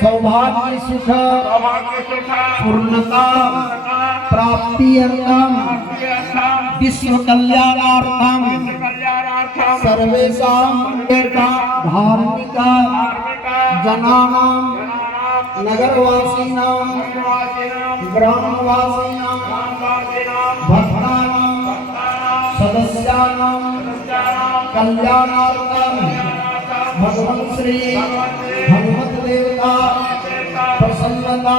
सौभाग्य सुख पूर्णता प्राप्ति अर्थम विश्व कल्याणार्थम सर्वेषां धार्मिक जनानां नगरवासीनां ग्रामवासीनां भक्तानां सदस्यानां कल्याणार्थम भगवान श्री हनुमत देवता प्रसन्नता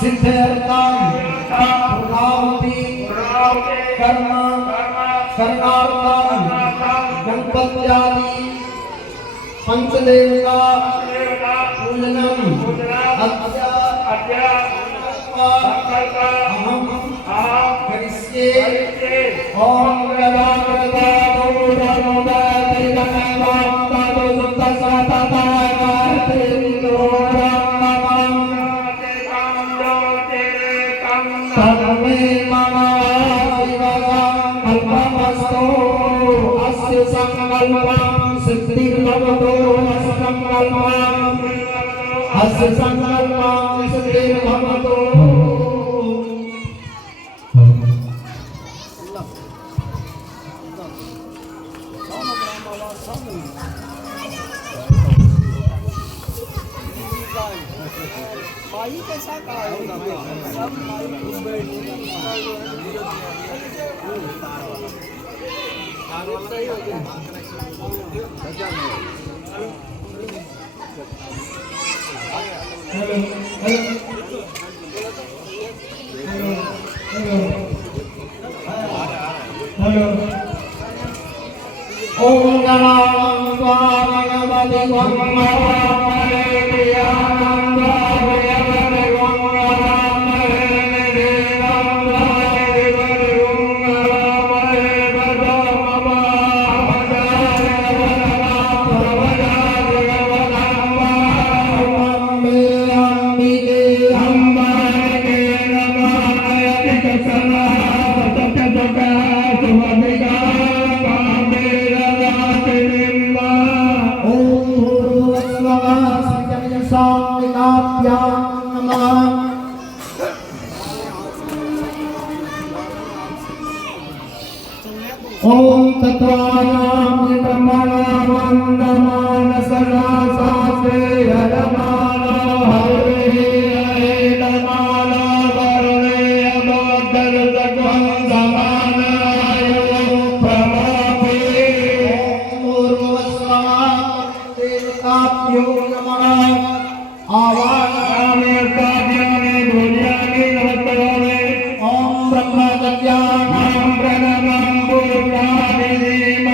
सिद्ध्यर्थम पूर्णाहुति कर्म करणार्थम गणपत्यादि पंचदेवता पूजनम अद्य अहम करिष्ये ओम ओम तत्वानां ब्रह्मणामंदमान सदासास्ते हरमाला हरे हरमाला वरणे अबद्धर तकं समानाय प्रमापे ओम पूर्वस्वा देवताभ्यो नमः आवाहयामि काव्यानि भूयानि नमस्कारामि ओम ब्रह्मज्ञानं प्रणमं ओम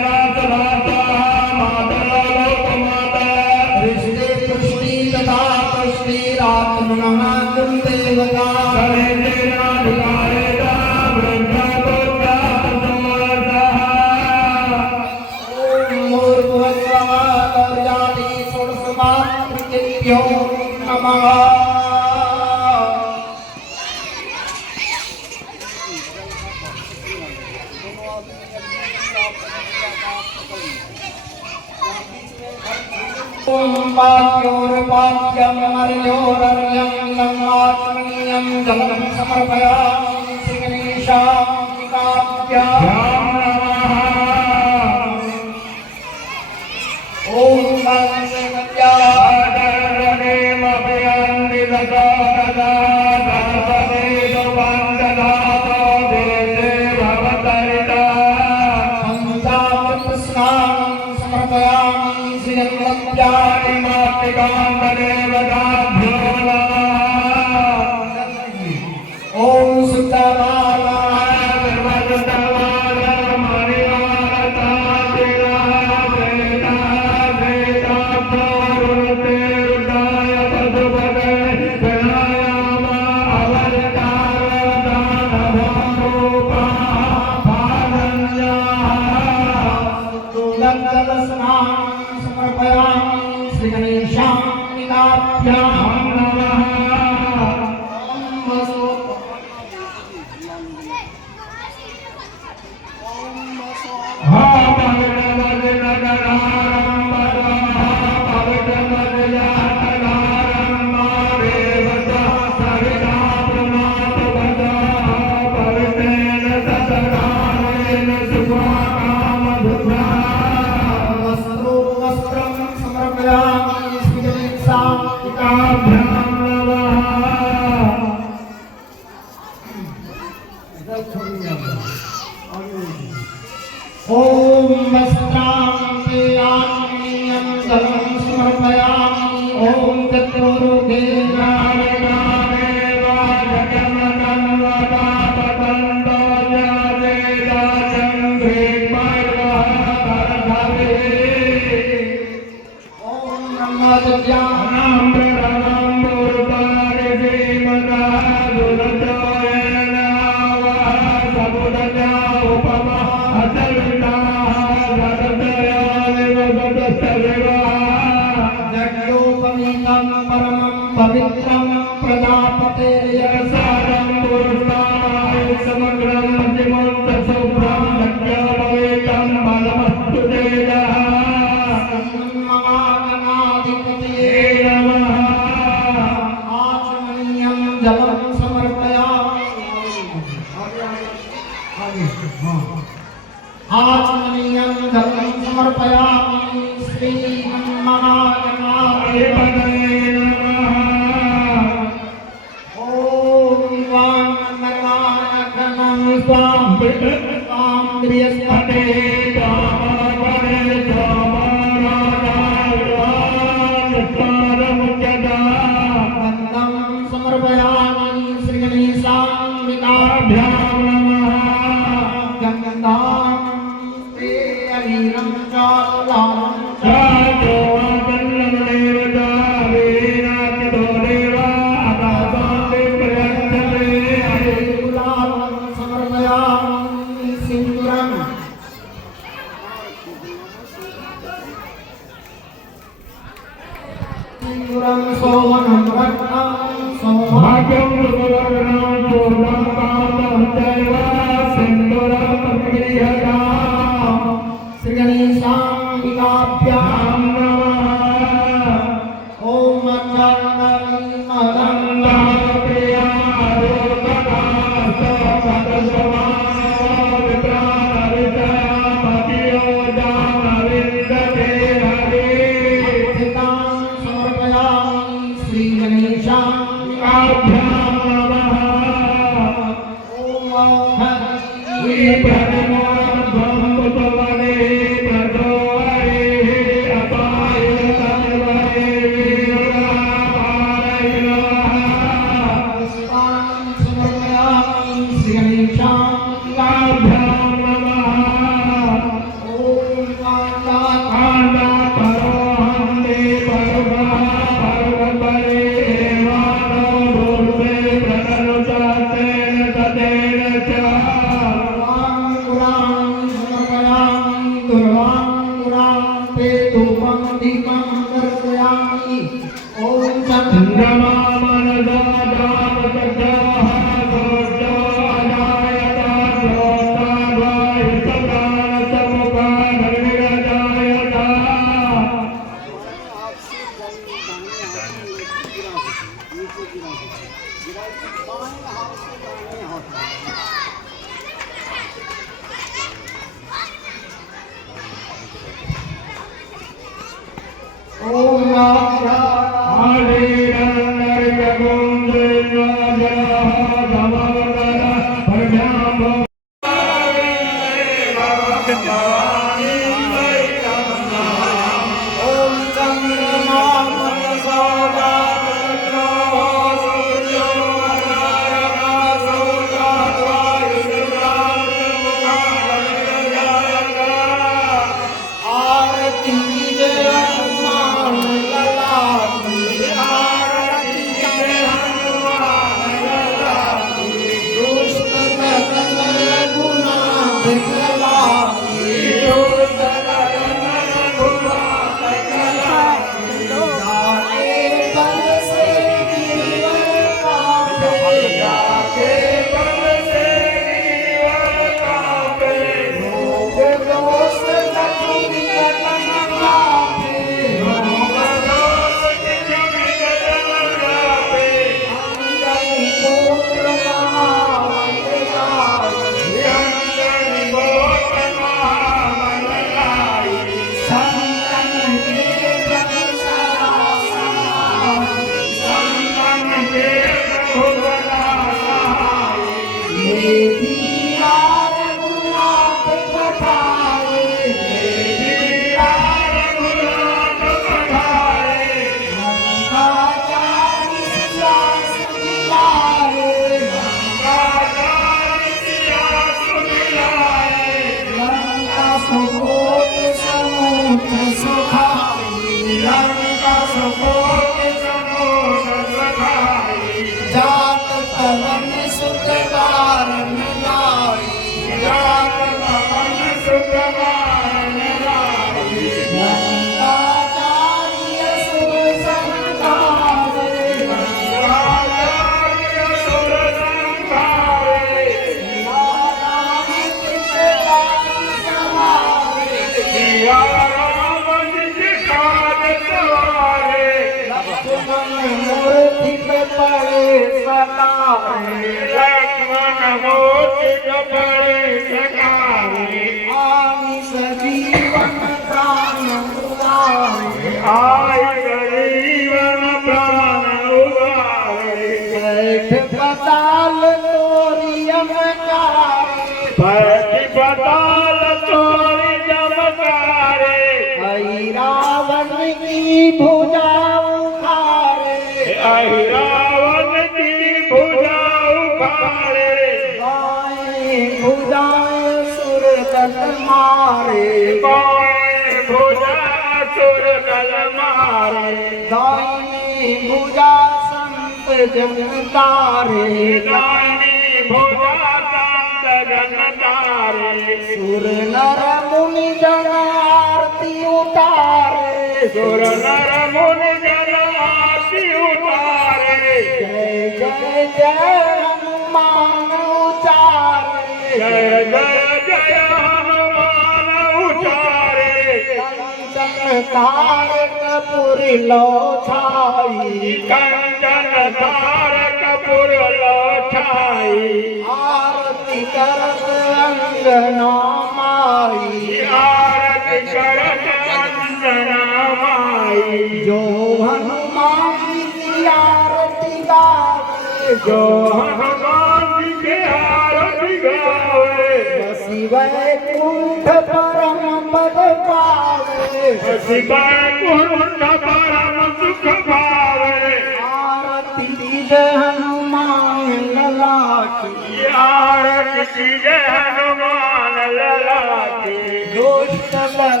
सुर नर मुनि जन आरती उतारे, सुर नर मुनि जन आरती उतारे। जय जय जय हनुमान उचारे, जय जय जय हनुमान उचारे। कंचन तारक पुरि लो छाई, कंचन तारक पुरि लो छाई। आरती करत अंगना माई, आरती करत अंगना माई। जो हनुमान जी की आरती गावे, जो हनुमान जी की आरती गावे। बसी वैकुंठ परम पद पावे, बसी वैकुंठ परम सुख पावे। आरती जय हनुमान लला की, आरती जय हनुमान लला की। दुष्ट बल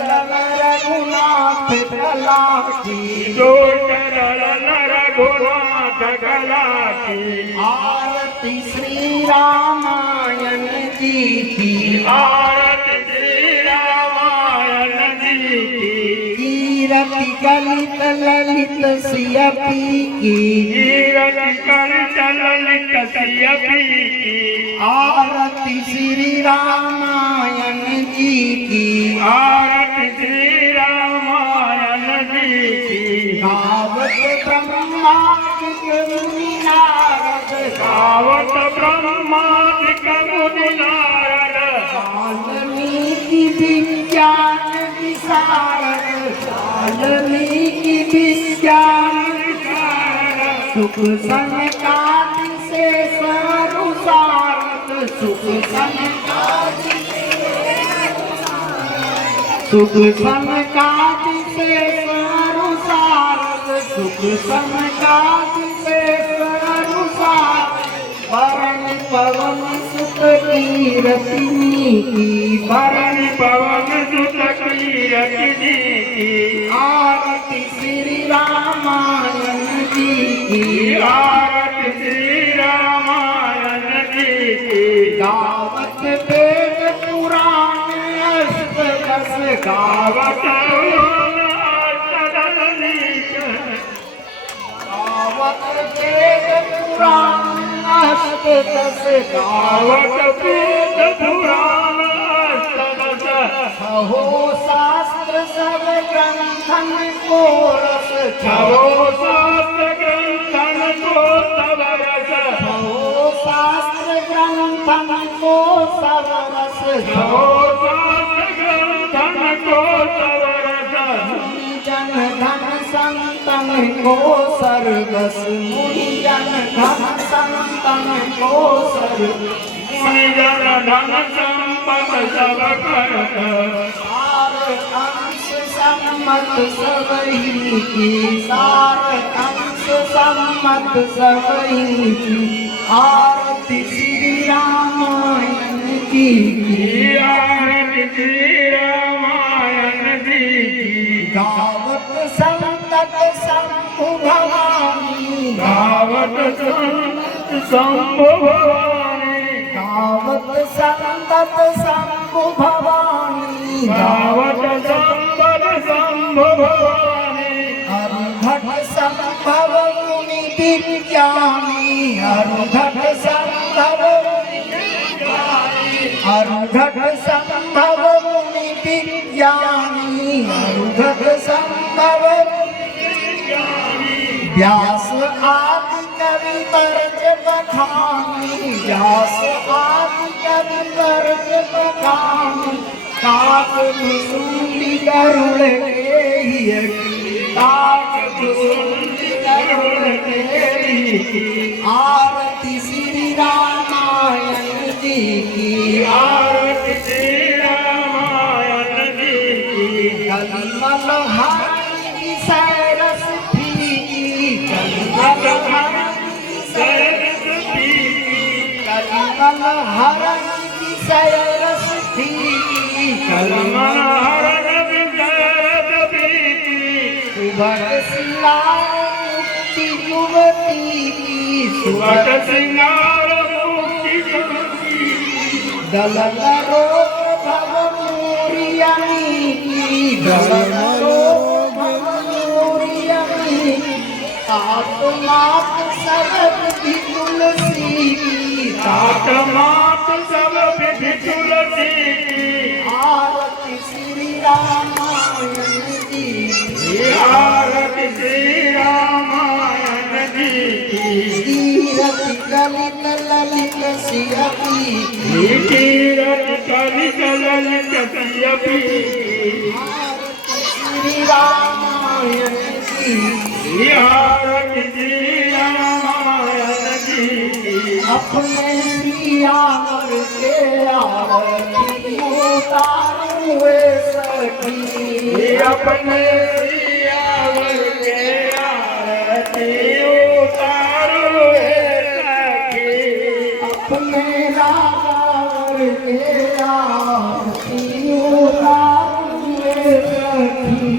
रघुनाथ कला की जो चरण रघुनाथ कला की आरती श्री रामायण जी की आरती श्री रामायण जी की कीरति कलित ललित सियपी की कीरति कलित ललित सियपी की आरती श्री रामायण जी की आरती श्री रामायण जी की गावत ब्रह्मादिक मुनि नारद गावत ब्रह्मादिक मुनि नारद वाल्मीकि विज्ञान विशारद वाल्मीकि विज्ञान सुख सनकादि से स्वरुसारद सुख सनकादि से स्वरुसारद सुख सनकादि से स्वरुसारद वरण पवन सुत कीरतिनी की वरण पवन सुत कीरति की आरती श्री रामायण जी की आरती श्री रामायण जी की गावत वेद पुराण अष्टदश गावत गावत वेद पुराण अष्टदश गावत वेद पुराण अष्टदश छहो शास्त्र सब ग्रंथन को रस छहो शास्त्र ग्रंथन को तव रस छहो शास्त्र ग्रंथन को सब रस छहो शास्त्र ग्रंथन को तव रस मुनि जन धन संतन को सर्वस मुनि जन धन संतन को सर्वस मुनि जन धन संपद सब कर सार अंश सम्मत सबही की सार अंश सम्मत सबही की आरती श्री रामायण जी की आरती श्री रामायण जी की गावत संतत शंभु भवानी गावत शंभु भवानी गावत संतत शंभु भवानी गावत संपद शंभु भवानी अरुघट संभव मुनि विज्ञानी अरुघट संभव अरुघट संभव मुनि विज्ञानी अरुघट संभव व्यास आदि कवि वर्ज बखानी व्यास आदि कवि वर्ज बखानी काक कुसुमि गरुड़ के काक कुसुमि गरुड़ के आरती श्री रामायण जी की आरती श्री रामायण जी की कलिमल हरि सैरस फीकी कलिमल हरि सरस्वती कलिमल हरि सैरस फीकी कलिमल सुभग सिंगार मुक्ति युवती की सुवट सिंगार मुक्ति दलन रोग भव मूरियनी की दलन रोग भव मूरियनी आत्मात सबद भी तुलसी की तात मात सब विधि तुलसी की आरती श्री रामायण जी की आरती श्री रामायण जी की कीरति कलित ललित सियपी कीरत कलित ललित सियपी आरती श्री रामायण जी आरती श्री रामायण जी अपने सियावर के आरती उतारुए सखी अपने सियावर के आरती उतारो हे सखी अपने रावर के आरती उतारुए सखी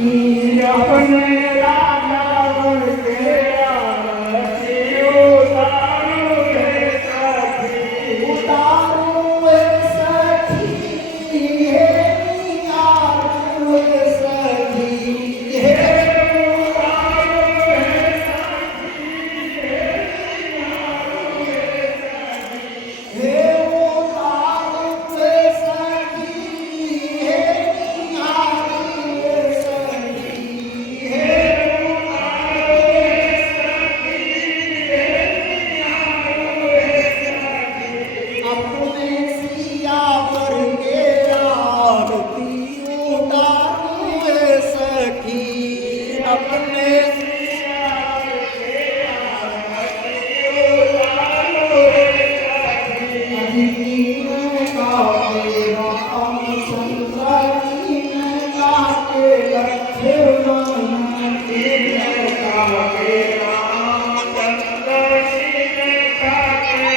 के रामचंद्र सीने काके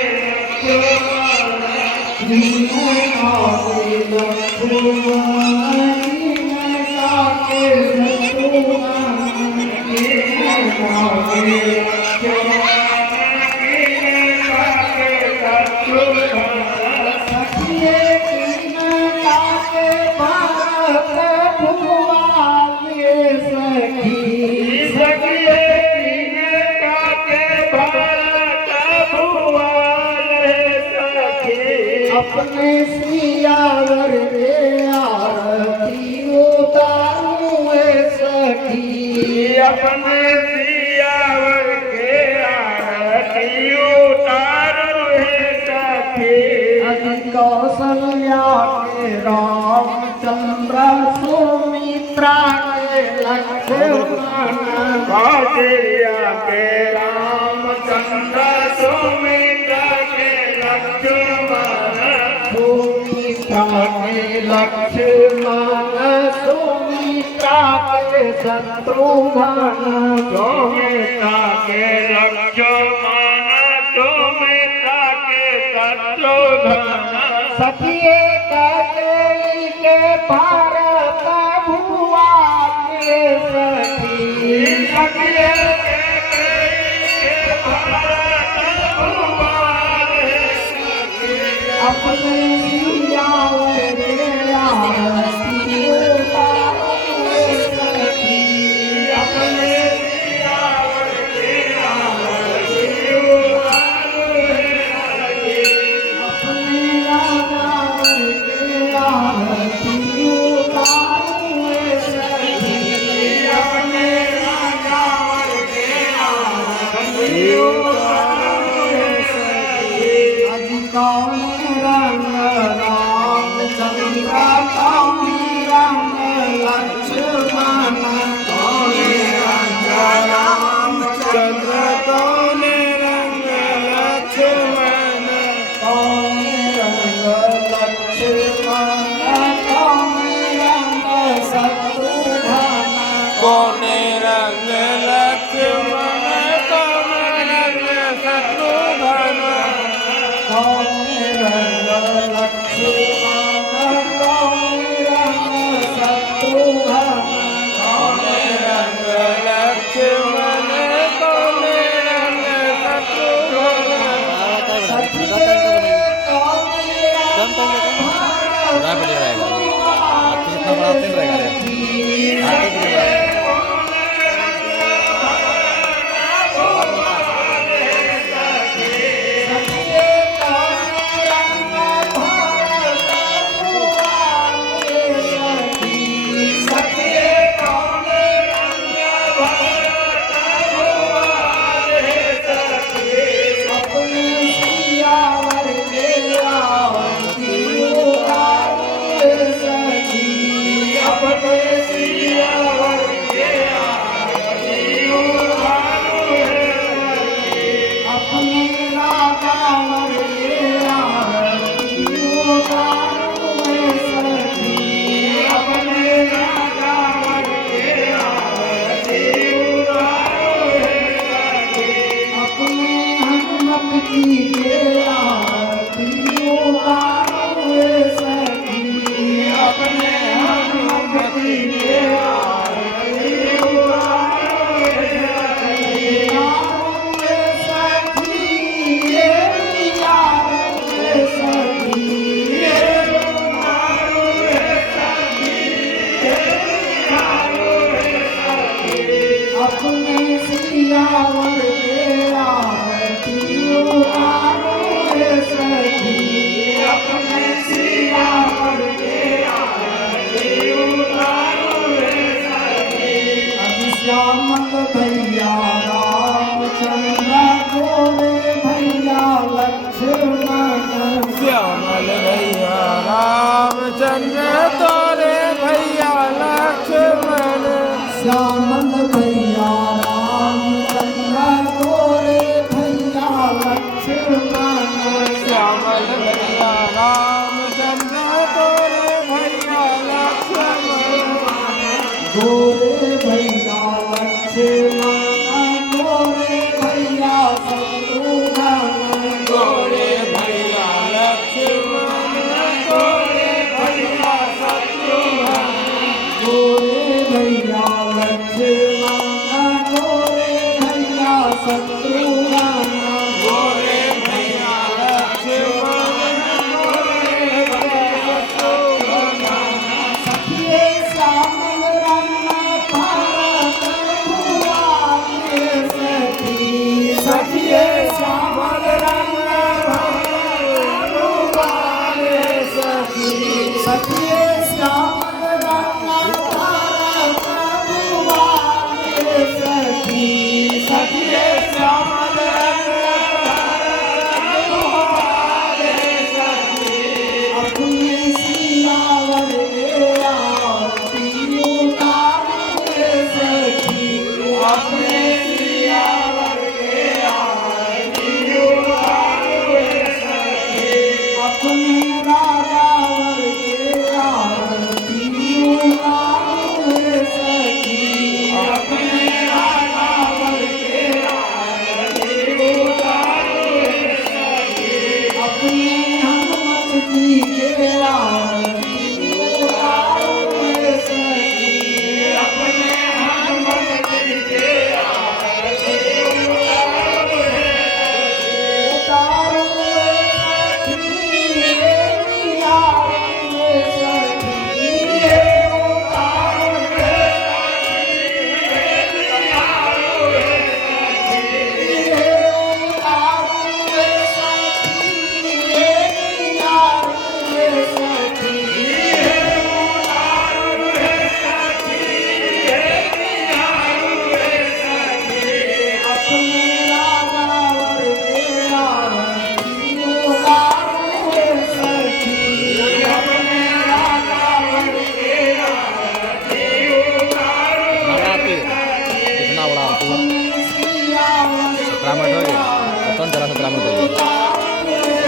अपने सियावर रे आरती उतारूं सखी अपने सियावर के आरती उतारो है सखी अति कौशल्या के रामचंद्र सुमित्रा के लक्ष्मण कौशल्या के रामचंद्र सुमित्रा के लक्ष्मण सुमित्रा के लक्ष्मण सुमित्रा के शत्रुघ्न सुमित्रा के लक्ष्मण सुमित्रा के शत्रुघ्न सखिए कटेली के भारत भुआ के सखी सखिए के भारत भुवन सखी अपने सियावर रे आरती उतारूं सखी अपने सियावर के आरती उतारो है सखी अपने राजावर के आरती उतारूं सखी अपने राजावर के आरती उतारो है सखी अज कौन रंग रामचंद्र कौन रंग लक्ष्मण कौन रंग रामचंद्र कौन रंग लक्ष्मण कौन रंग लक्ष्मण कौन रंग शत्रुघ्न कौन रंग लक्ष्मण कौन रंग शत्रुघ्न कौन रंग लक्ष्मण कौन रंग शत्रुघ्न कौन रंग लक्ष्मण कौन रंग शत्रुघ्न सखिए कौन रंग रैपिड रहेगा हाथ कितना बड़ा तेज रहेगा रे हाथ कितना बड़ा सखिए कौन रंग भारत भुआ के सखी सखिए कौन रंग भारत भुवन सखी अपने सियावर के आरती उतारूं सखी अपने सियावर के आरती उतारो है सखी अपने राजावर के आरती उतारूं सखी अपने राजावर के आरती उतारो है सखी अपने हनुमत जी के आरती उतारूं सखी अपने हनुमत जी के आरती उतारो है सखी अपने सियावर के आरती उतारूं अपने सियावर के आरती उतारे सखी अपने सियावर के आरती उतारे सखी अपने राजावर के आरती उतारे सखी अपने राजावर के आरती उतारे सखी अपने हनुमत जी के आरती उतारे सखी अपने हनुमत जी के आरती उतारे सखी उतारे सखी उतारे नवरात्रि कितना बड़ा आरती है 17 मिनट हो गए 17 मिनट हो गए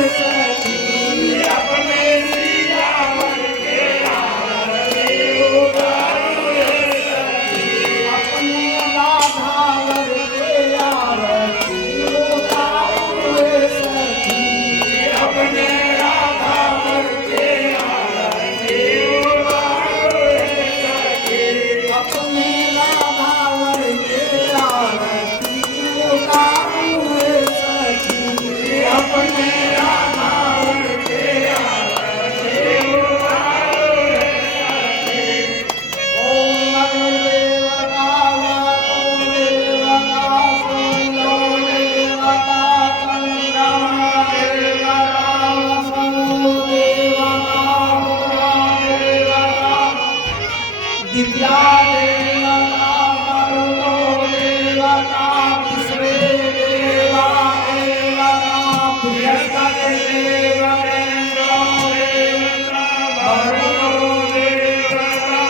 दिव्या देवता मरुतो देवता विश्वे देवा देवता बृहस्पति देवेन्द्रो देवता वरुणो देवता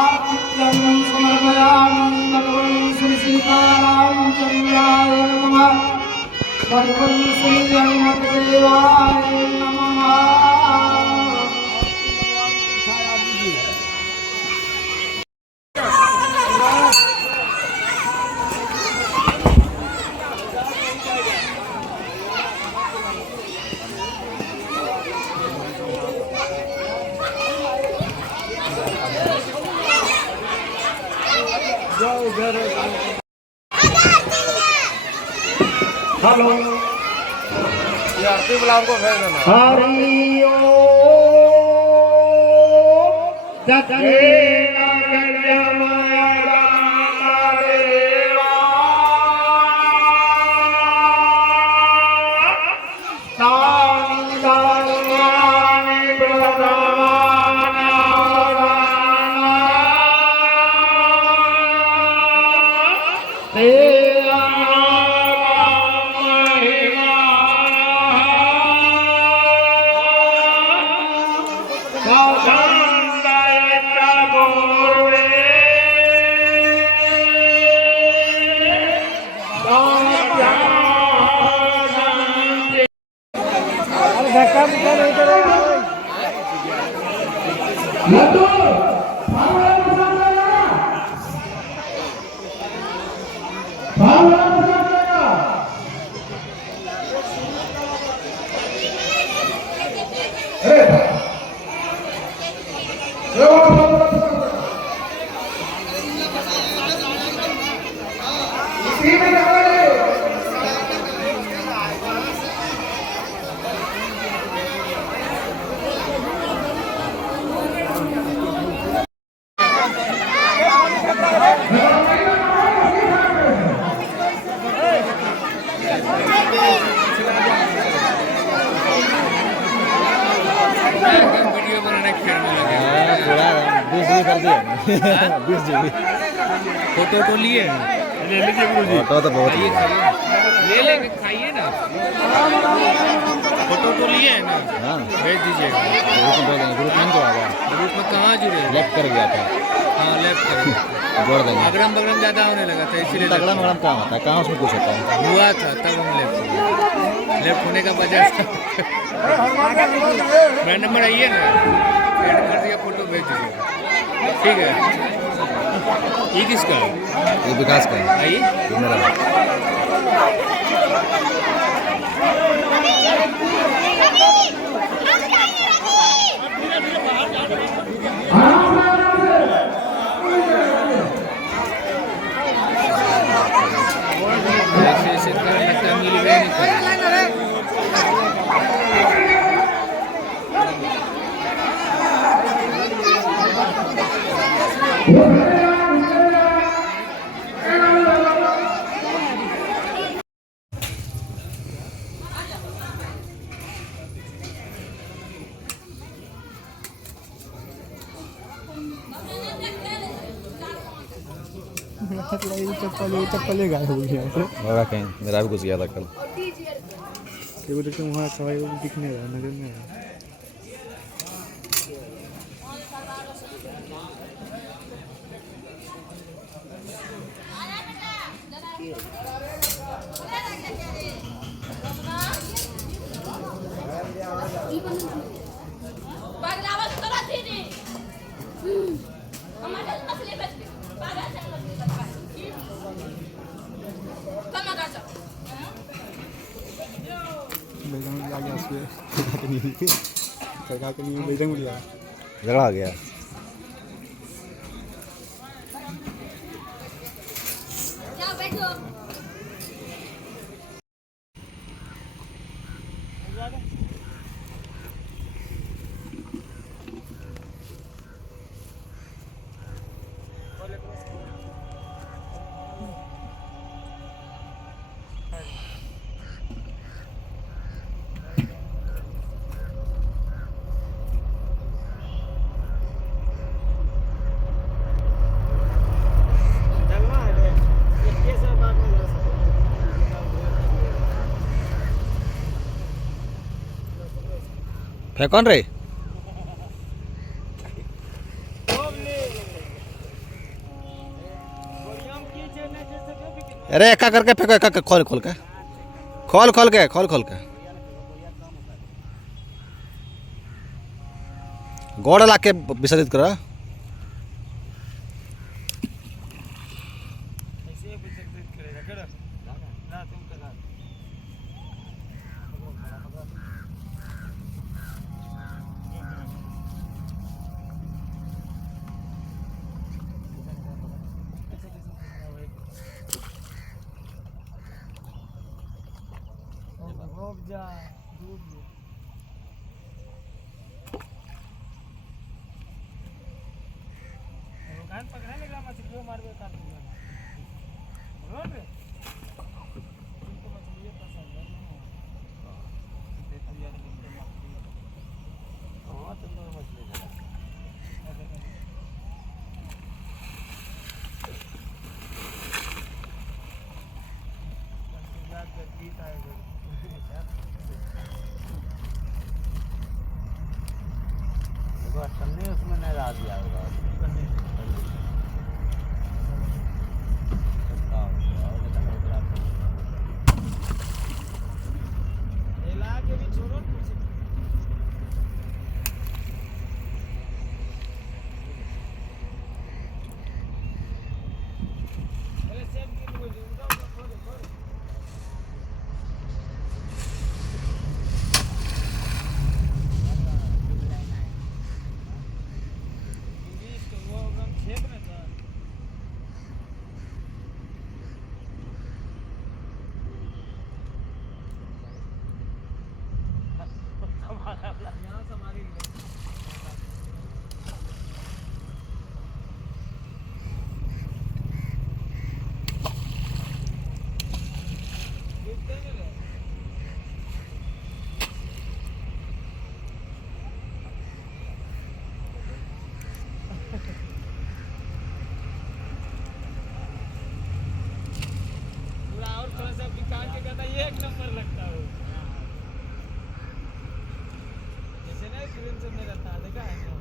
आदित्यं समर्पयामि भगवन् श्री सीतारामचन्द्राय नमः भगवन् श्री हनुमद्देवाय नमः हेलो ये आरती बुला हमको भेज देना हरि ओम दक्षिण लड्डू पूरा 20 GB कर दिया 20 GB फोटो तो लिए ले लीजिए गुरुजी। फोटो तो बहुत ही है। ले लेके खाइए ना। फोटो तो लिए है ना, हाँ भेज दीजिएगा। ग्रुप में भेज देंगे। ग्रुप में जो आ गया ग्रुप में कहाँ जुड़े? लेफ्ट कर गया था, हाँ लेफ्ट कर। जोड़ देंगे। अगरम बगरम ज़्यादा होने लगा था इसलिए तगड़ा मगड़म कहाँ होता है, कहाँ उसमें कुछ होता है। हुआ था तब हम लेफ्ट होने का वजह मेरा नंबर आइए ना, ऐड कर दिया, फोटो भेज दीजिएगा। ठीक है। ये किसका है? ये विकास का है, आइए। ये मेरा है। ऐसे ऐसे करने लगता है, मिल गए नहीं करें। चप्पल गायब हो गया। होगा कहीं, मेरा भी घुस गया था कल। देखो देखो वहाँ सवाई दिखने रहा, नजर नहीं आ रहा। बैगन आ गया उसमें, सरकार के लिए बैगन लिया। झगड़ा आ गया। है कौन रे? अरे एका करके फेंको, एका खोल खोल के, खोल खोल के, खोल खोल के। गोड़ ला के विसर्जित करो। उसमें नहीं रहा दिया होगा। क्षेत्र सब दुकान के कहता ये एक नंबर लगता है वो। जैसे ना फिल्म से में रहता है, देखा है ना?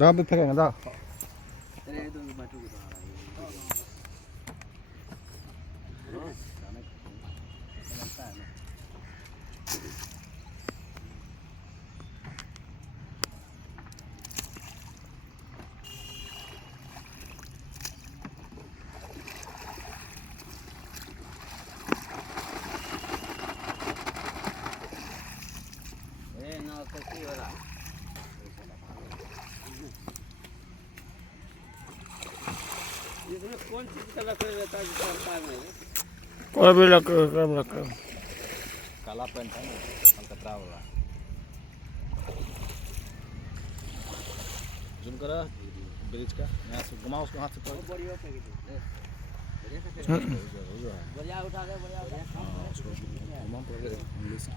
दा भी फेंकेंगे दा कौन चीज का लकड़ी रहता है जिसका रहता है? कोई भी लकड़ी काला पेंट है ना अलकतरा वाला जूम करा ब्रिज का यहाँ से घुमाओ उसको हाथ से पकड़ बढ़िया पैकेट बढ़िया उठा दे, बढ़िया उठा। उसको घुमाओ पकड़ इंग्लिश